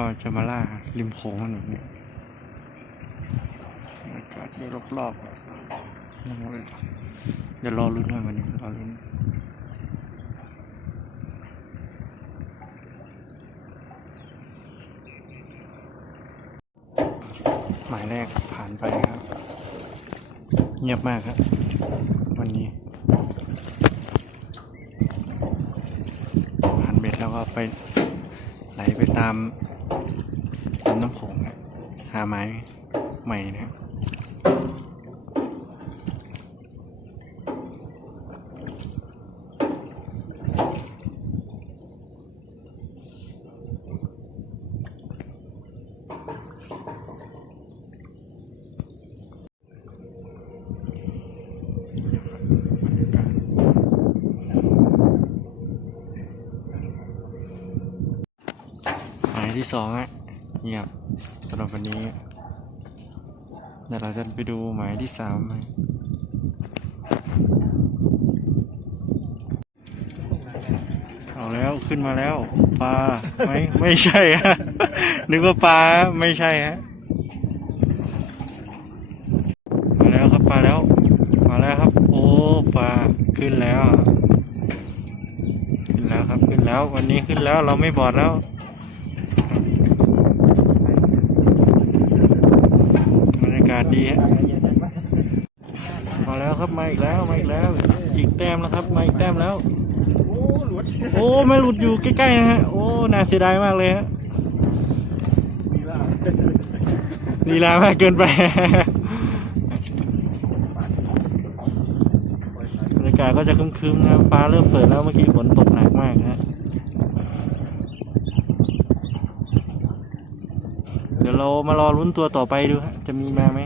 ก็จะมาล่าริมโขงถนนเนี่ยอากาศอยู่รอบๆเดี๋ยวรอลุ้นกันวันนี้รอลุ้นหมายแรกผ่านไปครับ เงียบมากครับ วันนี้หันเบ็ดแล้วก็ไปไหลไปตาม น้ำโขงฮะหาไม้ใหม่นะครับรรยากาศ หมาย ที่สองอะเงียบสำหรับวันนี้เดี๋ยวเราจะไปดูหมายที่สามนะเอาแล้วขึ้นมาแล้วปลาไม่ไม่ใช่ฮะนึกว่าปลาไม่ใช่ฮะมาแล้วครับปลาแล้ว มาแล้วครับ โอ้ปลาขึ้นแล้ว ขึ้นแล้วครับขึ้นแล้ว วันนี้ขึ้นแล้วเราไม่บอดแล้ว บรรยากาศดีฮะ มาแล้วครับมาอีกแล้วมาอีกแล้ว อีกแต้มแล้วครับมาอีกแต้มแล้ว โอ้หลวดโอ้ไม่หลุดอยู่ใกล้ๆนะฮะโอ้น่าเสียดายมากเลยฮะดีล่ะลีลามากเกินไปบรรยากาศก็จะครึ้มๆนะฟ้าเริ่มเปิดแล้วเมื่อกี้ฝนตกหนักมากฮะเดี๋ยวเรามารอลุ้นตัวต่อไปดูฮะจะมีมาไหม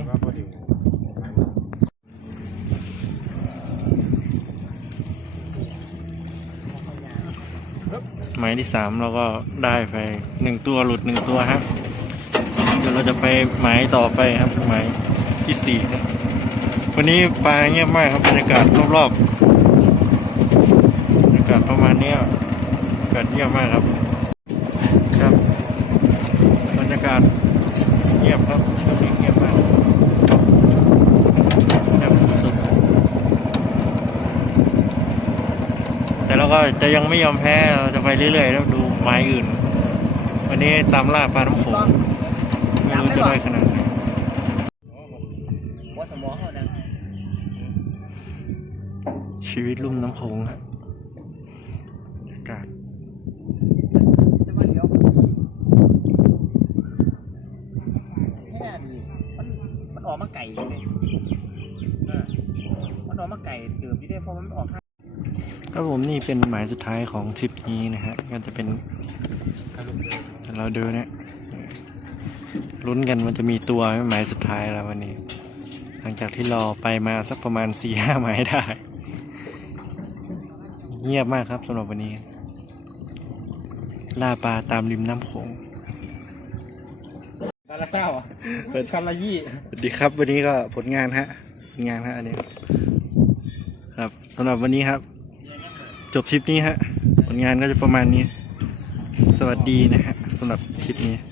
ไม้ที่สามเราก็ได้ไปหนึ่งตัวหลุดหนึ่งตัวฮะเดี๋ยวเราจะไปหมายต่อไปครับหมายที่สี่ครับวันนี้ปลาเงียบมากครับบรรยากาศรอบๆบรรยากาศประมาณนี้ยบรรยากาศเงียบมากครับบรรยากาศเงียบครับช่วงนี้เงียบมากเงียบสุดๆ แต่เราก็จะยังไม่ยอมแพ้เราจะไปเรื่อยๆแล้วดูไม้อื่น วันนี้ตามล่าปลาน้ำโขงไม่รู้จะได้ขนาดไหนว่าสมองเขาเนี่ยชีวิตลุ่มน้ำโขงฮะอากาศจะมาเดี๋ยวแค่ดีมันมันออกมาไก่เลยเออมันออกมาไก่เติบที่ได้เพราะมันออก ข้างครับผมนี่เป็นหมายสุดท้ายของทริปนี้นะฮะก็จะเป็นเดี๋ยวเราดูเนี่ยลุ้นกันมันจะมีตัวไหมหมายสุดท้ายแล้ววันนี้ หลังจากที่เราไปมาสักประมาณสี่ห้าหมายได้ เงียบมากครับสำหรับวันนี้ล่าปลาตามริมน้ำโขงตาละเศร้าอะเปิดคันละยี่สวัสดีครับ วันนี้ก็ผลงานฮะผลงานฮะอันนี้ ครับสำหรับวันนี้ครับ จบทริปนี้ฮะ ผลงานก็จะประมาณนี้ สวัสดีนะฮะสำหรับทริปนี้